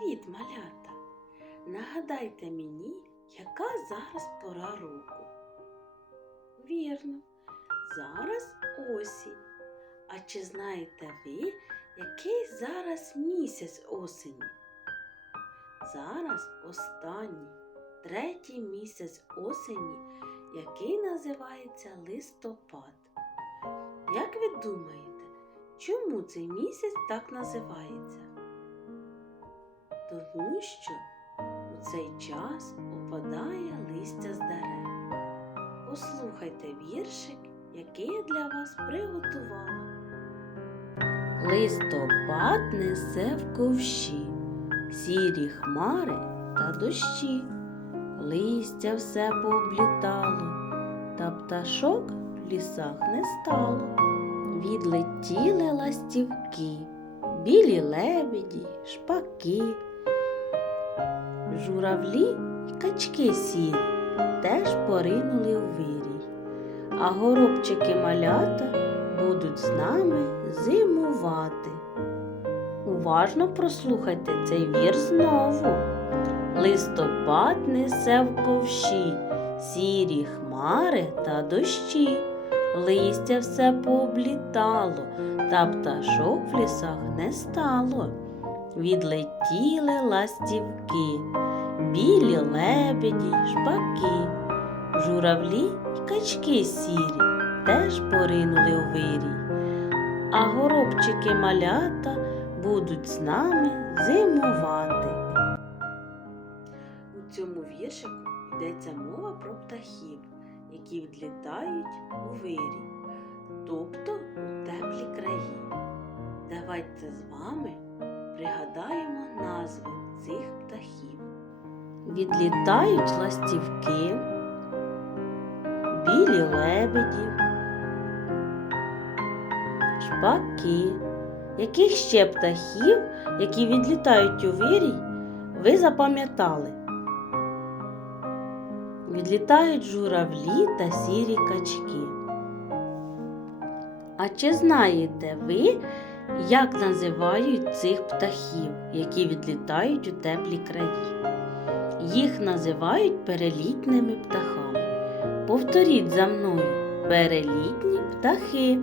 Привіт, малята! Нагадайте мені, яка зараз пора року. Вірно, зараз осінь. А чи знаєте ви, який зараз місяць осені? Зараз останній, третій місяць осені, який називається листопад. Як ви думаєте, чому цей місяць так називається? Тому що у цей час опадає листя з дерев. Послухайте віршик, який я для вас приготувала. Листопад несе в ковші, сірі хмари та дощі, листя все пооблітало, та пташок в лісах не стало. Відлетіли ластівки, білі лебеді, шпаки, журавлі й качки сірі теж поринули у вирій, а горобчики малята будуть з нами зимувати. Уважно прослухайте цей вір знову. Листопад несе в ковші, сірі хмари та дощі, листя все пооблітало, та пташок в лісах не стало. Відлетіли ластівки, білі лебеді, шпаки, журавлі й качки сірі теж поринули у вирій, а горобчики малята будуть з нами зимувати. У цьому віршику йдеться мова про птахів, які відлітають у вирій, тобто у теплі краї. Давайте з вами пригадаємо назви цих птахів. Відлітають ластівки, білі лебеді, шпаки. Яких ще птахів, які відлітають у вирій, ви запам'ятали? Відлітають журавлі та сірі качки. А чи знаєте ви, як називають цих птахів, які відлітають у теплі краї? Їх називають перелітними птахами. Повторіть за мною перелітні птахи.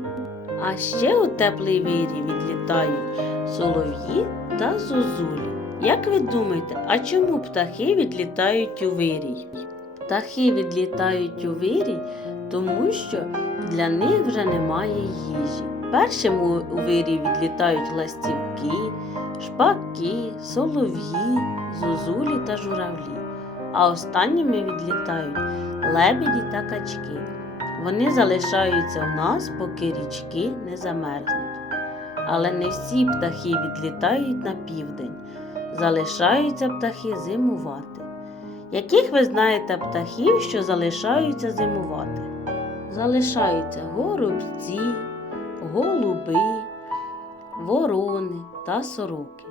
А ще у теплий вирій відлітають солов'ї та зозулі. Як ви думаєте, а чому птахи відлітають у вирій? Птахи відлітають у вирій, тому що для них вже немає їжі. Першими у вирій відлітають ластівки, шпаки, солов'ї, зозулі та журавлі. А останніми відлітають лебеді та качки. Вони залишаються в нас, поки річки не замерзнуть. Але не всі птахи відлітають на південь. Залишаються птахи зимувати. Яких ви знаєте птахів, що залишаються зимувати? Залишаються горобці, голуби, ворони та сороки.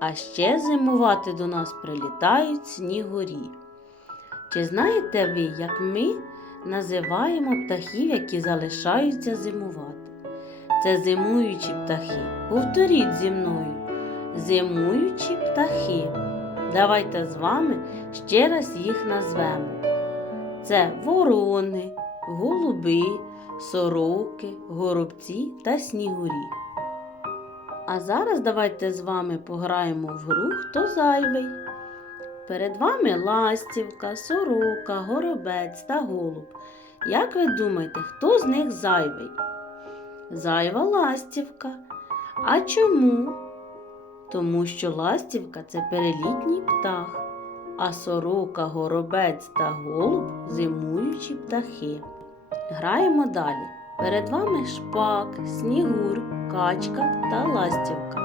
А ще зимувати до нас прилітають снігурі. Чи знаєте ви, як ми називаємо птахів, які залишаються зимувати? Це зимуючі птахи. Повторіть зі мною. Зимуючі птахи. Давайте з вами ще раз їх назвемо. Це ворони, голуби, сороки, горобці та снігурі. А зараз давайте з вами пограємо в гру Хто зайвий. Перед вами ластівка, сорока, горобець та голуб. Як ви думаєте, хто з них зайвий? Зайва ластівка. А чому? Тому що ластівка це перелітній птах, а сорока, горобець та голуб зимуючі птахи. Граємо далі. Перед вами шпак, снігур, качка та ластівка.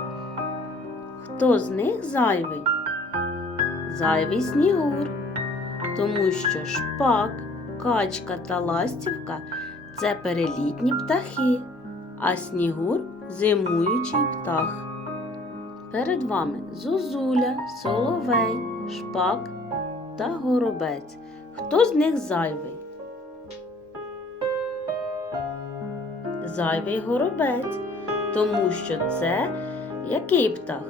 Хто з них зайвий? Зайвий снігур, тому що шпак, качка та ластівка це перелітні птахи, а снігур зимуючий птах. Перед вами зозуля, соловей, шпак та горобець. Хто з них зайвий? Зайвий горобець, тому що це який птах?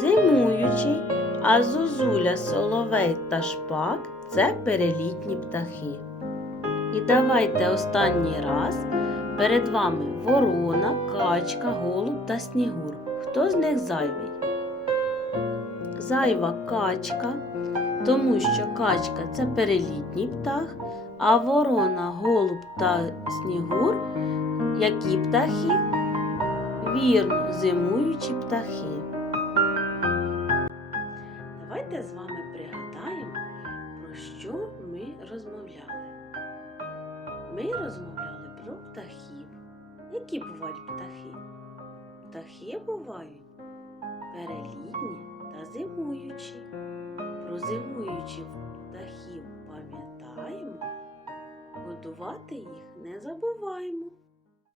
зимуючий, а зозуля, соловей та шпак це перелітні птахи. І давайте останній раз перед вами ворона, качка, голуб та снігур. Хто з них зайвий? Зайва качка, тому що качка це перелітній птах, а ворона, голуб та снігур які птахи? Вірно, зимуючі птахи. Давайте з вами пригадаємо, про що ми розмовляли. Ми розмовляли про птахів. Які бувають птахи? Птахи бувають перелітні та зимуючі. Про зимуючих птахів годувати їх не забуваємо.